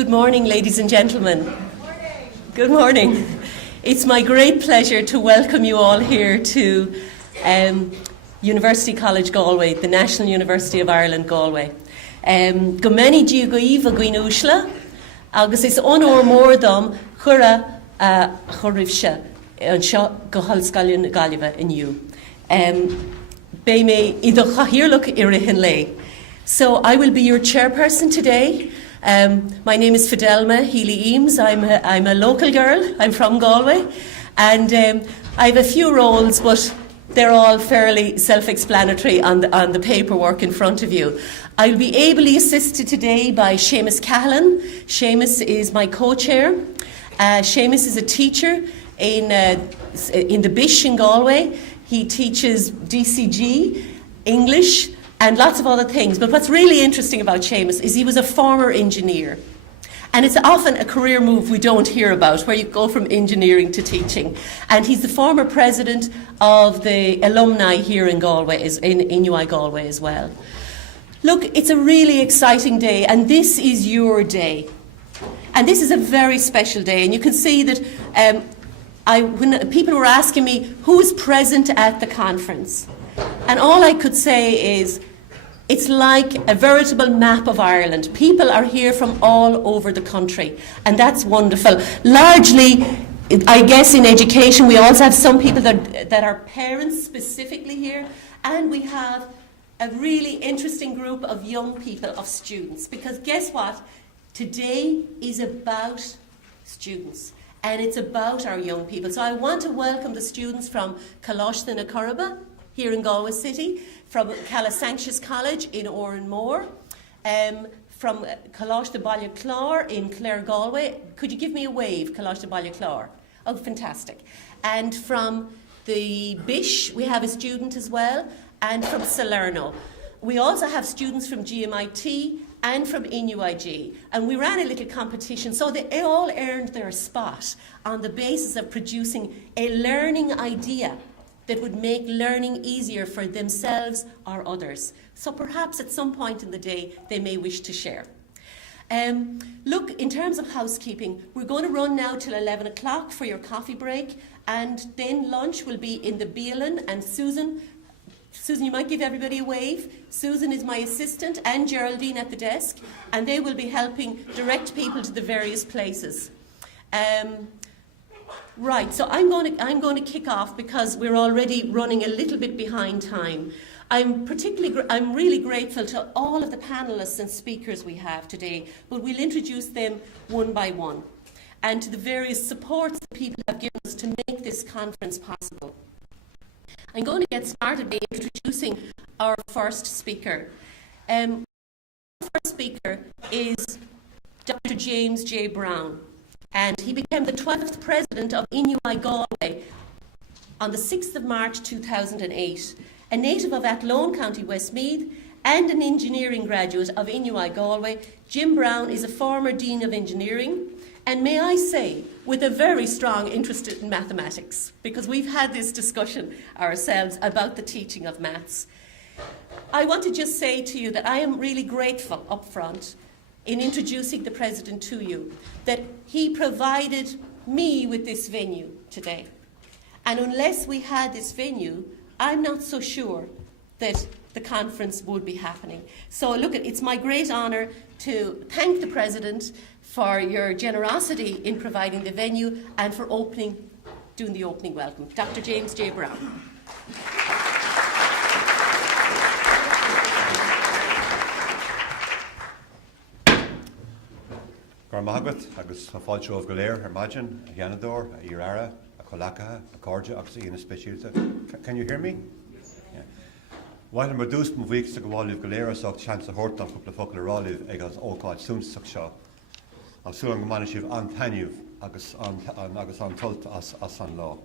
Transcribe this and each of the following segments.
Good morning, ladies and gentlemen. Good morning. It's my great pleasure to welcome you all here to University College Galway, the National University of Ireland, Galway. Go many diu go ive go inúsla, agus is onór mór dom chura choribse an seo go halscalion galiva iniu. Be me ido chahirluk irihin lay. So I will be your chairperson today. My name is Fidelma Healy-Eames. I'm a local girl. I'm from Galway. And I have a few roles, but they're all fairly self-explanatory on the paperwork in front of you. I'll be ably assisted today by Seamus Cahallan. Seamus is my co-chair. Seamus is a teacher in the Bish in Galway. He teaches DCG, English, and lots of other things. But what's really interesting about Seamus is he was a former engineer. And it's often a career move we don't hear about, where you go from engineering to teaching. And he's the former president of the alumni here in Galway, in NUIG Galway as well. Look, it's a really exciting day, and this is your day. And this is a very special day. And you can see that when people were asking me who's present at the conference, and all I could say is, it's like a veritable map of Ireland. People are here from all over the country, and that's wonderful. Largely, I guess in education, we also have some people that are parents specifically here, and we have a really interesting group of young people, of students, because guess what? Today is about students, and it's about our young people. So I want to welcome the students from Coláiste na Corba, here in Galway City, from Calasanctius College in Oranmore, from Coláiste Ballyclár in Clare, Galway. Could you give me a wave, Coláiste Ballyclár? Oh, fantastic. And from the Bish, we have a student as well, and from Salerno. We also have students from GMIT and from NUIG. And we ran a little competition, so they all earned their spot on the basis of producing a learning idea that would make learning easier for themselves or others. So perhaps at some point in the day, they may wish to share. Look, in terms of housekeeping, we're going to run now till 11 o'clock for your coffee break, and then lunch will be in the Beelin, and Susan, you might give everybody a wave. Susan is my assistant, and Geraldine at the desk, and they will be helping direct people to the various places. Right, so I'm going to kick off because we're already running a little bit behind time. I'm really grateful to all of the panellists and speakers we have today, but we'll introduce them one by one, and to the various supports that people have given us to make this conference possible. I'm going to get started by introducing our first speaker. Our first speaker is Dr. James J. Browne. And he became the 12th president of NUIG Galway on the 6th of March 2008. A native of Athlone, County Westmeath, and an engineering graduate of NUIG Galway, Jim Browne is a former Dean of Engineering, and may I say, with a very strong interest in mathematics, because we've had this discussion ourselves about the teaching of maths. I want to just say to you that I am really grateful up front in introducing the President to you, that he provided me with this venue today. And unless we had this venue, I'm not so sure that the conference would be happening. So look, it's my great honour to thank the President for your generosity in providing the venue and for doing the opening welcome. Dr. James J. Browne. Mahagat, agus a fáilseo of Galéir, Imagine, a Yanador, a Irara, a Colacca, a Corja, agus a Specialta. Can you hear me? Yes. Yeah. While I'm reduced from weeks to go all of Galéir, so chance of hurt on a couple of fucking rollive, agus God soon suck shaw. I'm soon going to manage on Tanyuv, agus on Tult as on law.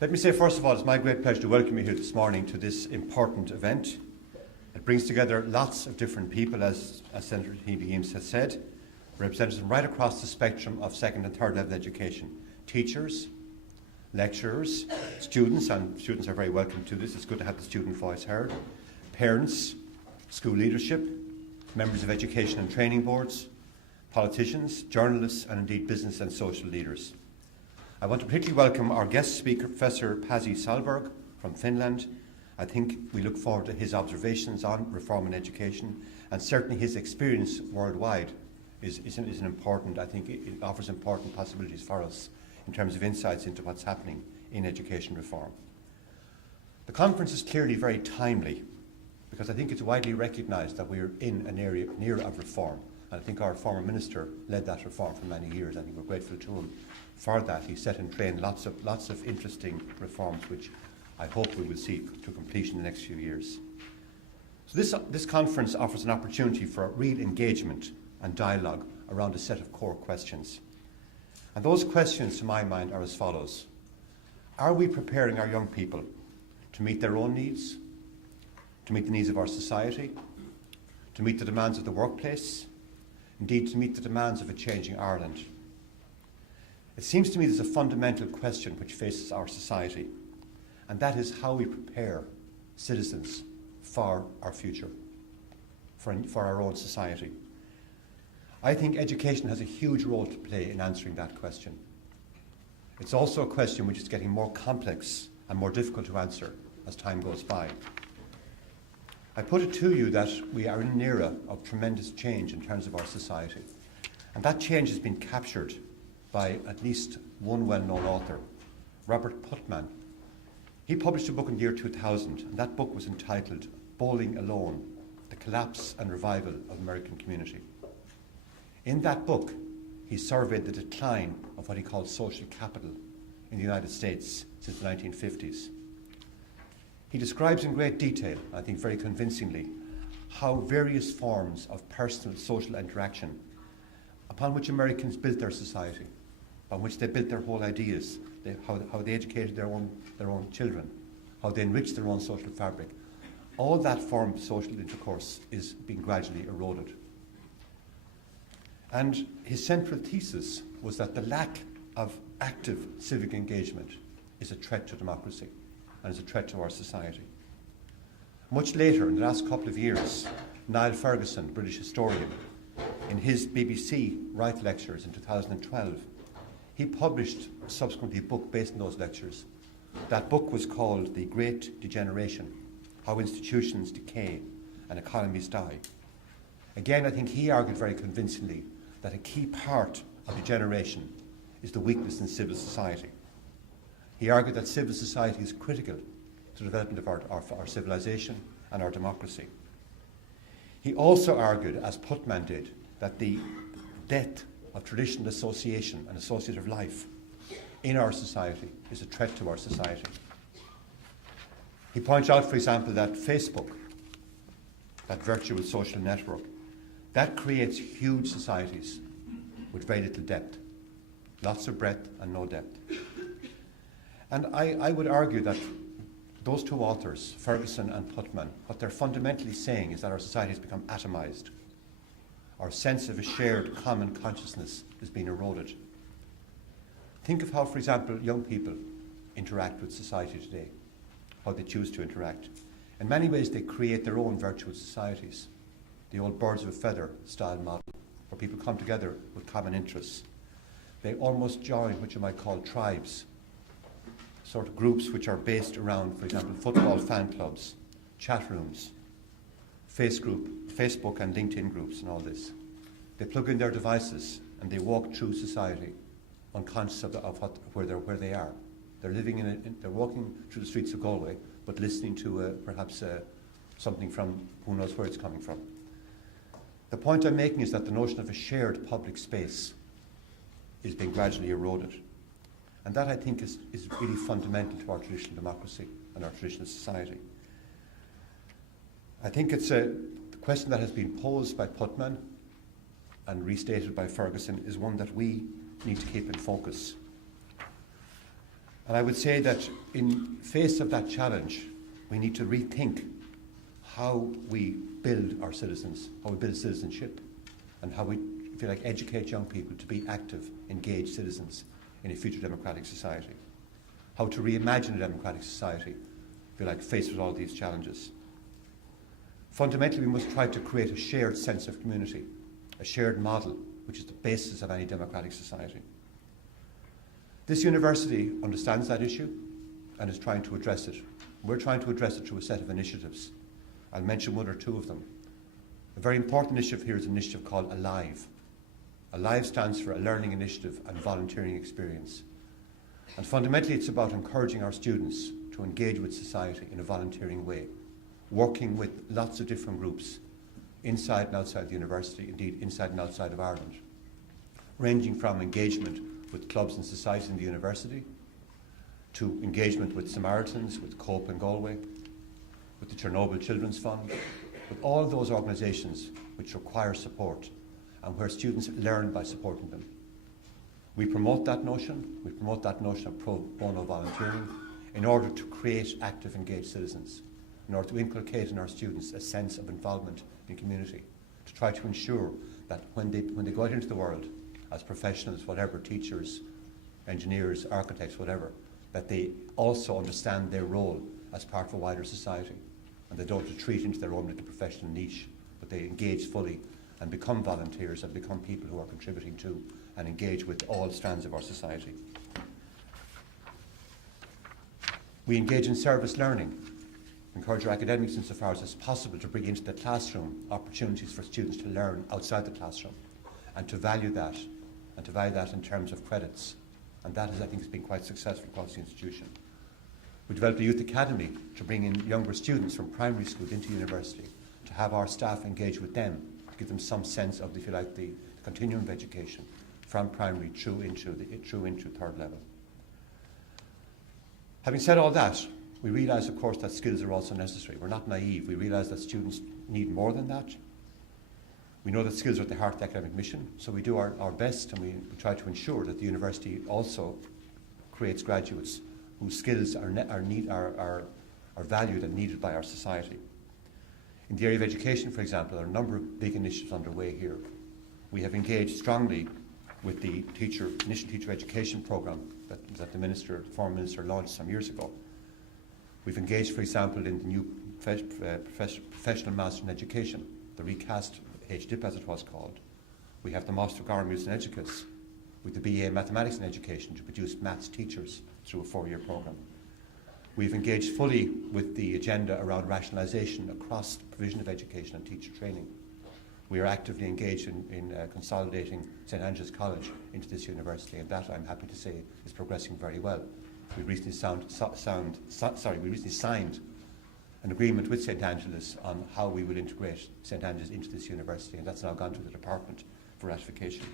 Let me say first of all, it's my great pleasure to welcome you here this morning to this important event. It brings together lots of different people, as Senator Healy-Eames has said, representatives right across the spectrum of second and third level education. Teachers, lecturers, students, and students are very welcome to this. It's good to have the student voice heard. Parents, school leadership, members of education and training boards, politicians, journalists, and indeed business and social leaders. I want to particularly welcome our guest speaker, Professor Pasi Sahlberg from Finland. I think we look forward to his observations on reform in education, and certainly his experience worldwide is an important, I think it offers important possibilities for us in terms of insights into what's happening in education reform. The conference is clearly very timely because I think it's widely recognised that we're in an era of reform. And I think our former minister led that reform for many years. I think we're grateful to him for that. He set in train lots of interesting reforms which I hope we will see to completion in the next few years. So this conference offers an opportunity for real engagement and dialogue around a set of core questions. And those questions, to my mind, are as follows. Are we preparing our young people to meet their own needs, to meet the needs of our society, to meet the demands of the workplace, indeed to meet the demands of a changing Ireland? It seems to me there's a fundamental question which faces our society, and that is how we prepare citizens for our future, for our own society. I think education has a huge role to play in answering that question. It's also a question which is getting more complex and more difficult to answer as time goes by. I put it to you that we are in an era of tremendous change in terms of our society. And that change has been captured by at least one well-known author, Robert Putnam. He published a book in the year 2000, and that book was entitled Bowling Alone, The Collapse and Revival of American Community. In that book, he surveyed the decline of what he called social capital in the United States since the 1950s. He describes in great detail, I think very convincingly, how various forms of personal social interaction upon which Americans built their society, upon which they built their whole ideas, how they educated their own children, how they enriched their own social fabric, all that form of social intercourse is being gradually eroded. And his central thesis was that the lack of active civic engagement is a threat to democracy and is a threat to our society. Much later, in the last couple of years, Niall Ferguson, British historian, in his BBC Right Lectures in 2012, he published subsequently a book based on those lectures. That book was called The Great Degeneration: How Institutions Decay and Economies Die. Again, I think he argued very convincingly that a key part of degeneration is the weakness in civil society. He argued that civil society is critical to the development of our civilization and our democracy. He also argued, as Putnam did, that the death of traditional association and associative life in our society is a threat to our society. He points out, for example, that Facebook, that virtual social network, that creates huge societies with very little depth, lots of breadth and no depth. And I would argue that those two authors, Ferguson and Putnam, what they're fundamentally saying is that our society has become atomized. Our sense of a shared common consciousness is being eroded. Think of how, for example, young people interact with society today, how they choose to interact. In many ways, they create their own virtual societies, the old birds of a feather style model, where people come together with common interests. They almost join what you might call tribes, sort of groups which are based around, for example, football fan clubs, chat rooms, Facebook and LinkedIn groups and all this. They plug in their devices and they walk through society unconscious of where they are. They're living they're walking through the streets of Galway, but listening to perhaps something from who knows where it's coming from. The point I'm making is that the notion of a shared public space is being gradually eroded. And that, I think, is really fundamental to our traditional democracy and our traditional society. I think it's the question that has been posed by Putnam and restated by Ferguson is one that we need to keep in focus. And I would say that in face of that challenge, we need to rethink how we build our citizens, how we build citizenship, and how we, if you like, educate young people to be active, engaged citizens in a future democratic society. How to reimagine a democratic society, if you like, faced with all these challenges. Fundamentally, we must try to create a shared sense of community, a shared model which is the basis of any democratic society. This university understands that issue and is trying to address it. We're trying to address it through a set of initiatives. I'll mention one or two of them. A very important initiative here is an initiative called ALIVE. ALIVE stands for a learning initiative and volunteering experience. And fundamentally it's about encouraging our students to engage with society in a volunteering way, working with lots of different groups inside and outside the university, indeed inside and outside of Ireland, ranging from engagement with clubs and societies in the university, to engagement with Samaritans, with COPE in Galway, with the Chernobyl Children's Fund, with all of those organisations which require support and where students learn by supporting them. We promote that notion of pro bono volunteering in order to create active, engaged citizens, in order to inculcate in our students a sense of involvement in community, to try to ensure that when they go out into the world as professionals, whatever, teachers, engineers, architects, whatever, that they also understand their role as part of a wider society, and they don't retreat into their own little professional niche, but they engage fully and become volunteers and become people who are contributing to and engage with all strands of our society. We engage in service learning, encourage our academics insofar as it's possible to bring into the classroom opportunities for students to learn outside the classroom and to value that, in terms of credits. And that, I think, has been quite successful across the institution. We developed a youth academy to bring in younger students from primary school into university, to have our staff engage with them, to give them some sense of, if you like, the continuum of education from primary through into third level. Having said all that, we realise, of course, that skills are also necessary. We're not naive. We realise that students need more than that. We know that skills are at the heart of the academic mission, so we do our best, and we try to ensure that the university also creates graduates whose skills are valued and needed by our society. In the area of education, for example, there are a number of big initiatives underway here. We have engaged strongly with the initial teacher education programme that the former minister launched some years ago. We've engaged, for example, in the new professional master in education, the recast HDIP as it was called. We have the Master of Government and Educus with the BA in Mathematics and Education to produce maths teachers through a 4-year programme. We've engaged fully with the agenda around rationalisation across the provision of education and teacher training. We are actively engaged in consolidating St Andrews College into this university, and that, I'm happy to say, is progressing very well. We recently signed an agreement with St Andrews on how we will integrate St Andrews into this university, and that's now gone to the department for ratification.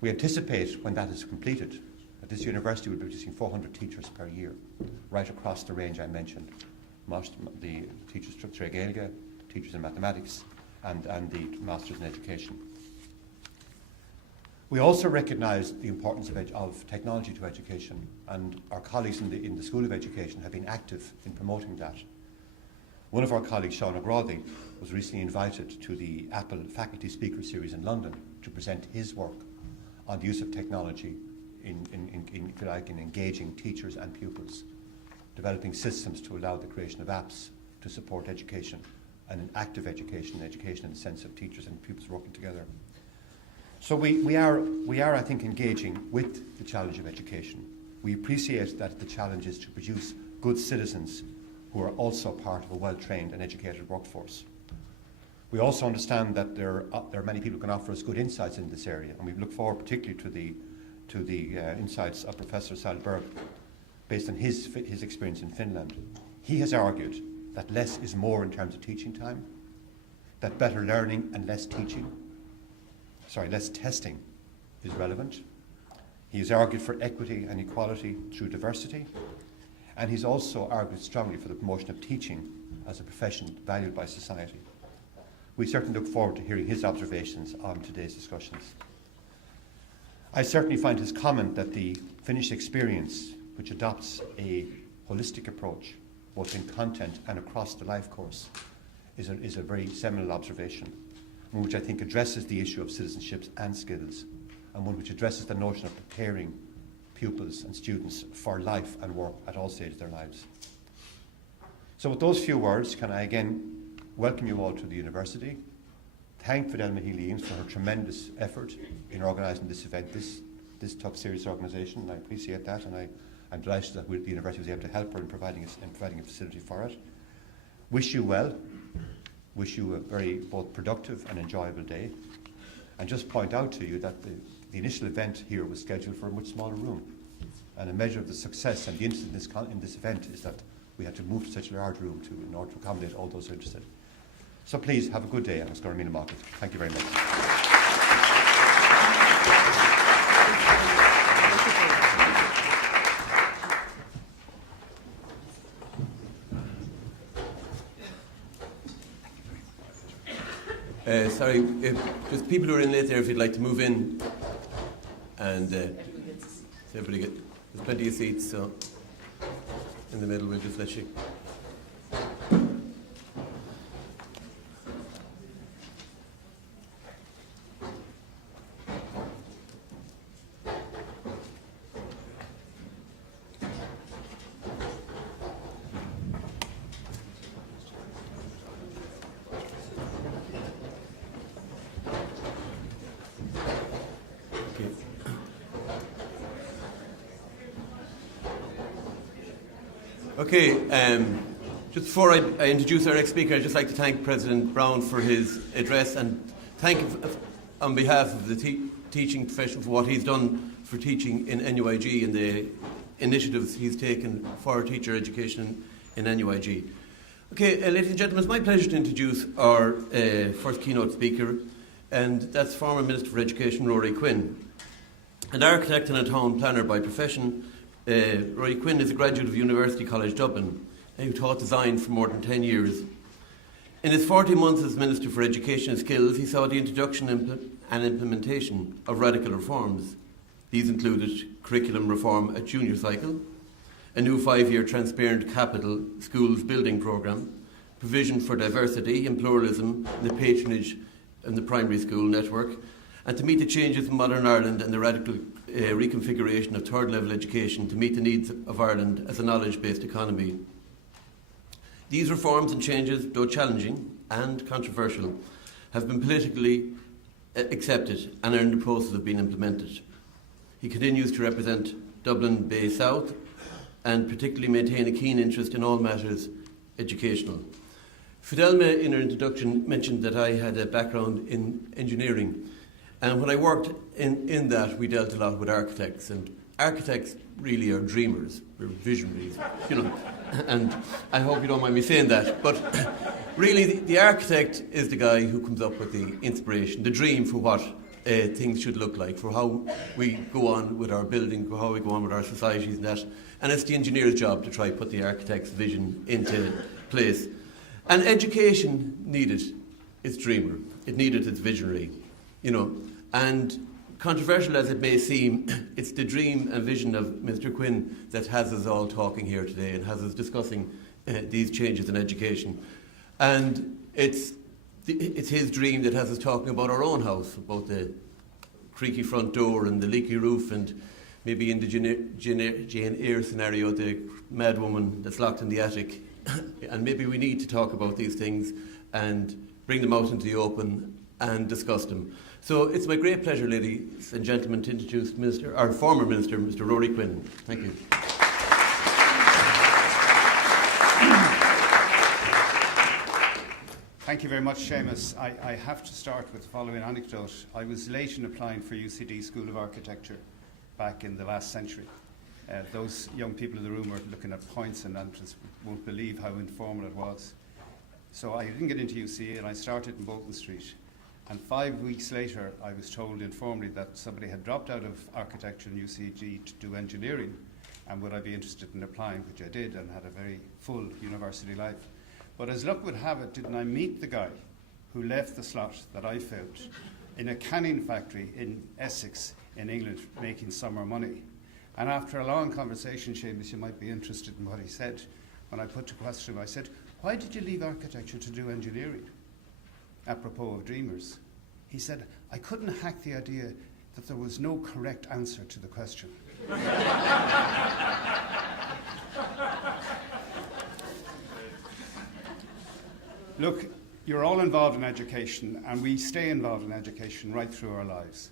We anticipate, when that is completed, that this university will be producing 400 teachers per year, right across the range I mentioned. The teachers Tre Gaeilge, teachers in mathematics, and the Masters in Education. We also recognise the importance of technology to education, and our colleagues in the School of Education have been active in promoting that. One of our colleagues, Sean O'Grady, was recently invited to the Apple Faculty Speaker Series in London to present his work on the use of technology in engaging teachers and pupils, developing systems to allow the creation of apps to support education and an active education in the sense of teachers and pupils working together. So we are, I think, engaging with the challenge of education. We appreciate that the challenge is to produce good citizens who are also part of a well-trained and educated workforce. We also understand that there are many people who can offer us good insights in this area, and we look forward particularly to the insights of Professor Salberg, based on his experience in Finland. He has argued that less is more in terms of teaching time, that better learning and less testing is relevant. He has argued for equity and equality through diversity, and he's also argued strongly for the promotion of teaching as a profession valued by society. We certainly look forward to hearing his observations on today's discussions. I certainly find his comment that the Finnish experience, which adopts a holistic approach, both in content and across the life course, is a very seminal observation, one which I think addresses the issue of citizenships and skills, and one which addresses the notion of preparing pupils and students for life and work at all stages of their lives. So with those few words, can I again welcome you all to the university, thank Fidel Mahili for her tremendous effort in organising this event, this tough, serious organisation. I appreciate that, and I'm delighted that the university was able to help her in providing a facility for it. Wish you well. Wish you a very both productive and enjoyable day. And just point out to you that the initial event here was scheduled for a much smaller room. And a measure of the success and the interest in this event is that we had to move to such a large room in order to accommodate all those interested. So please have a good day, and it's going to mean a lot. Thank you very much. Sorry, just people who are in late there, if you'd like to move in, and everybody there's plenty of seats, so in the middle we'll just let you. Okay, just before I introduce our next speaker, I'd just like to thank President Browne for his address and thank him on behalf of the teaching profession for what he's done for teaching in NUIG and the initiatives he's taken for teacher education in NUIG. Okay, ladies and gentlemen, it's my pleasure to introduce our first keynote speaker, and that's former Minister for Education, Rory Quinn. An architect and a town planner by profession, Rory Quinn is a graduate of University College Dublin, who taught design for more than 10 years. In his 40 months as Minister for Education and Skills, he saw the introduction and implementation of radical reforms. These included curriculum reform at junior cycle, a new 5-year transparent capital schools building programme, provision for diversity and pluralism in the patronage in the primary school network, and to meet the changes in modern Ireland and the radical reconfiguration of third level education to meet the needs of Ireland as a knowledge-based economy. These reforms and changes, though challenging and controversial, have been politically accepted and are in the process of being implemented. He continues to represent Dublin Bay South and particularly maintain a keen interest in all matters educational. Fidelma, in her introduction, mentioned that I had a background in engineering. And when I worked in that, we dealt a lot with architects, and architects really are dreamers, we're visionaries, and I hope you don't mind me saying that, but really the architect is the guy who comes up with the inspiration, the dream for what things should look like, for how we go on with our building, for how we go on with our societies and that, and it's the engineer's job to try put the architect's vision into place. And education needed its dreamer, it needed its visionary. And controversial as it may seem, it's the dream and vision of Mr. Quinn that has us all talking here today and has us discussing these changes in education. And it's his dream that has us talking about our own house, about the creaky front door and the leaky roof, and maybe in the Jane Eyre scenario, the mad woman that's locked in the attic. And maybe we need to talk about these things and bring them out into the open and discuss them. So it's my great pleasure, ladies and gentlemen, to introduce our former Minister, Mr. Rory Quinn. Thank you. Thank you very much, Seamus. I have to start with the following anecdote. I was late in applying for UCD School of Architecture back in the last century. Those young people in the room are looking at points and just won't believe how informal it was. So I didn't get into UCD, and I started in Bolton Street. And 5 weeks later, I was told informally that somebody had dropped out of architecture in UCG to do engineering, and would I be interested in applying, which I did, and had a very full university life. But as luck would have it, didn't I meet the guy who left the slot that I filled in a canning factory in Essex in England, making summer money. And after a long conversation, Seamus, you might be interested in what he said, when I put to question him, I said, "Why did you leave architecture to do engineering?" Apropos of dreamers. He said, "I couldn't hack the idea that there was no correct answer to the question." Look, you're all involved in education, and we stay involved in education right through our lives.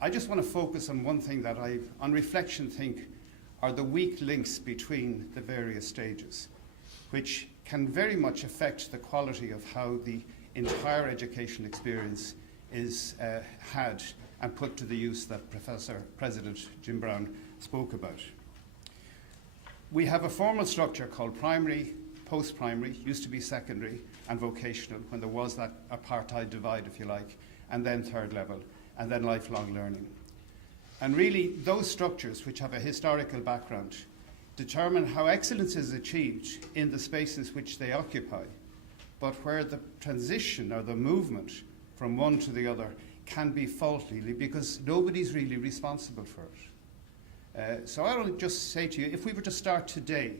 I just want to focus on one thing that I, on reflection, think are the weak links between the various stages, which can very much affect the quality of how the entire education experience is had and put to the use that President Jim Browne spoke about. We have a formal structure called primary, post-primary, used to be secondary, and vocational, when there was that apartheid divide, if you like, and then third level, and then lifelong learning. And really, those structures, which have a historical background, determine how excellence is achieved in the spaces which they occupy, but where the transition or the movement from one to the other can be faulty because nobody's really responsible for it. So I will just say to you, if we were to start today,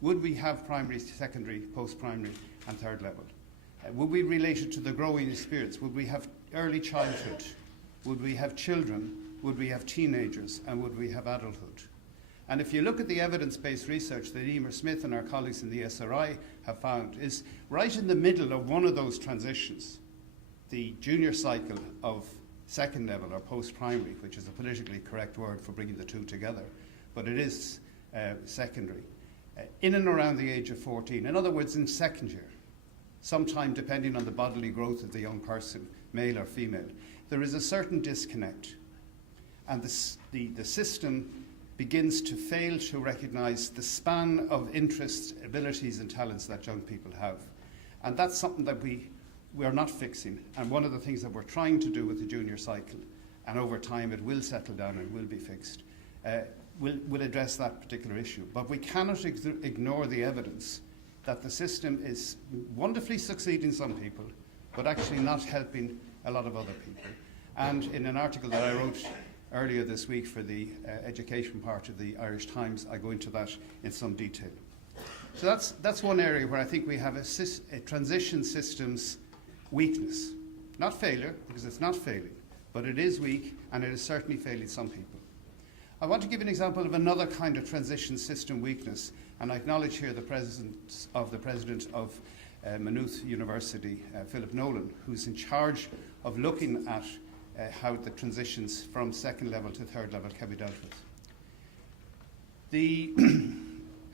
would we have primary, secondary, post-primary and third level? Would we relate it to the growing experience? Would we have early childhood? Would we have children? Would we have teenagers? And would we have adulthood? And if you look at the evidence-based research that Emer Smith and our colleagues in the SRI have found, is right in the middle of one of those transitions, the junior cycle of second level or post-primary, which is a politically correct word for bringing the two together, but it is secondary, in and around the age of 14. In other words, in second year, sometime depending on the bodily growth of the young person, male or female, there is a certain disconnect. And the system begins to fail to recognise the span of interests, abilities and talents that young people have. And that's something that we are not fixing. And one of the things that we're trying to do with the junior cycle, and over time it will settle down and will be fixed, will address that particular issue. But we cannot ignore the evidence that the system is wonderfully succeeding some people, but actually not helping a lot of other people. And in an article that I wrote earlier this week for the education part of the Irish Times, I go into that in some detail. So that's one area where I think we have a transition system's weakness. Not failure, because it's not failing, but it is weak, and it is certainly failing some people. I want to give an example of another kind of transition system weakness, and I acknowledge here the presence of the president of Maynooth University, Philip Nolan, who's in charge of looking at how the transitions from second level to third level can be dealt with.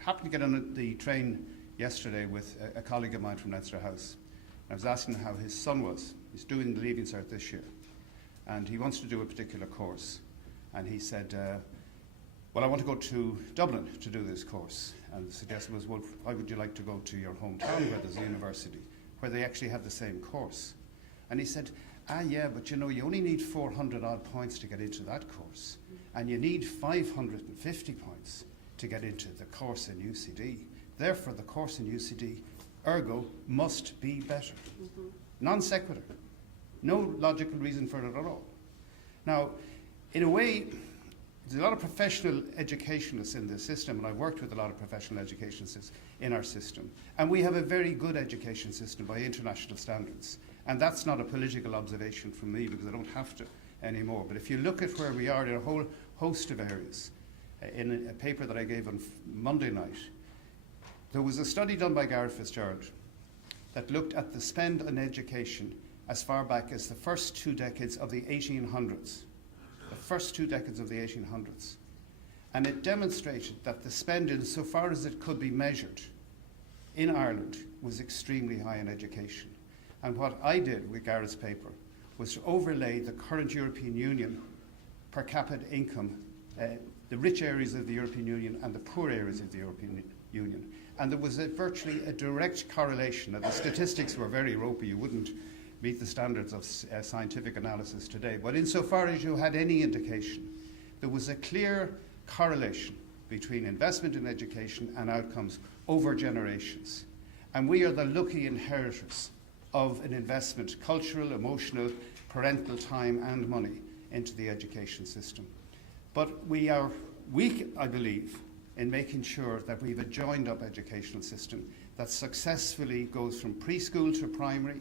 Happened to get on the train yesterday with a colleague of mine from Leinster House. I was asking him how his son was. He's doing the Leaving Cert this year, and he wants to do a particular course. And he said, well, I want to go to Dublin to do this course. And the suggestion was, well, why would you like to go to your hometown where there's a university, where they actually have the same course? And he said, yeah, but you know, you only need 400 odd points to get into that course, and you need 550 points to get into the course in UCD. Therefore, the course in UCD, ergo, must be better. Non sequitur. No logical reason for it at all. Now, in a way, there's a lot of professional educationists in this system, and I've worked with a lot of professional educationists in our system, and we have a very good education system by international standards. And that's not a political observation from me, because I don't have to anymore. But if you look at where we are in a whole host of areas, in a paper that I gave on Monday night, there was a study done by Gareth Fitzgerald that looked at the spend on education as far back as the first 2 decades of the 1800s. The first 2 decades of the 1800s. And it demonstrated that the spend, insofar as it could be measured, in Ireland was extremely high in education. And what I did with Gareth's paper was to overlay the current European Union per capita income, the rich areas of the European Union and the poor areas of the European Union. And there was virtually a direct correlation. Now, the statistics were very ropey. You wouldn't meet the standards of scientific analysis today. But insofar as you had any indication, there was a clear correlation between investment in education and outcomes over generations. And we are the lucky inheritors of an investment, cultural, emotional, parental time and money into the education system. But we are weak, I believe, in making sure that we have a joined-up educational system that successfully goes from preschool to primary,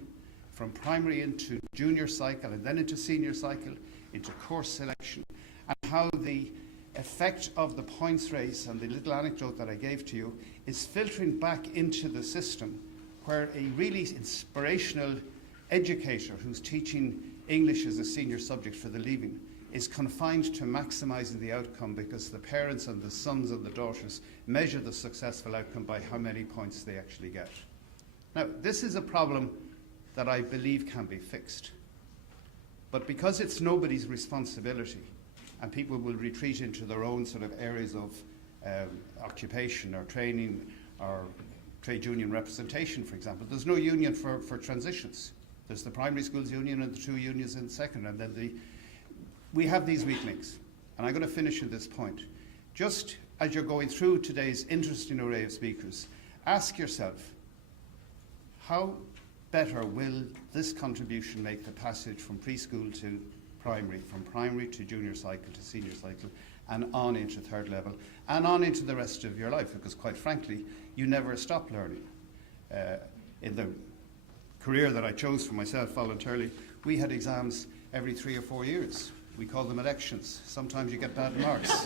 from primary into junior cycle and then into senior cycle, into course selection, and how the effect of the points race and the little anecdote that I gave to you is filtering back into the system where a really inspirational educator who's teaching English as a senior subject for the leaving is confined to maximising the outcome because the parents and the sons and the daughters measure the successful outcome by how many points they actually get. Now, this is a problem that I believe can be fixed. But because it's nobody's responsibility, and people will retreat into their own sort of areas of occupation or training or trade union representation, for example, there's no union for transitions. There's the primary schools union and the 2 unions in second, and then we have these weak links. And I'm going to finish at this point. Just as you're going through today's interesting array of speakers, ask yourself, how better will this contribution make the passage from preschool to primary, from primary to junior cycle to senior cycle, and on into third level, and on into the rest of your life, because quite frankly, you never stop learning. In the career that I chose for myself voluntarily, we had exams every 3 or 4 years. We call them elections. Sometimes you get bad marks.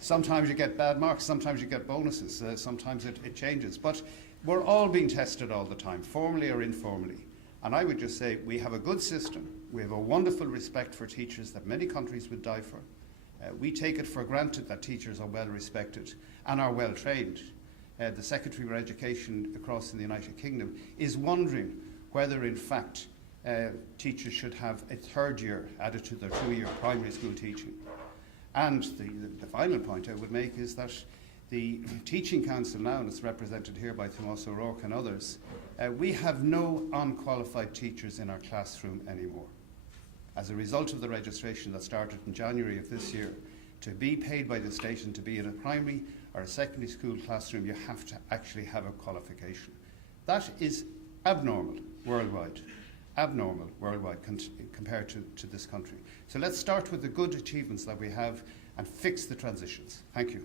Sometimes you get bad marks, sometimes you get bonuses, sometimes it changes. But we're all being tested all the time, formally or informally. And I would just say we have a good system. We have a wonderful respect for teachers that many countries would die for. We take it for granted that teachers are well respected and are well trained. The Secretary for Education across in the United Kingdom is wondering whether in fact teachers should have a 3rd year added to their 2-year primary school teaching. And the final point I would make is that the Teaching Council now, and it's represented here by Tomás O'Rourke and others, we have no unqualified teachers in our classroom anymore. As a result of the registration that started in January of this year, to be paid by the state and to be in a primary or a secondary school classroom, you have to actually have a qualification. That is abnormal worldwide compared to this country. So let's start with the good achievements that we have and fix the transitions. Thank you.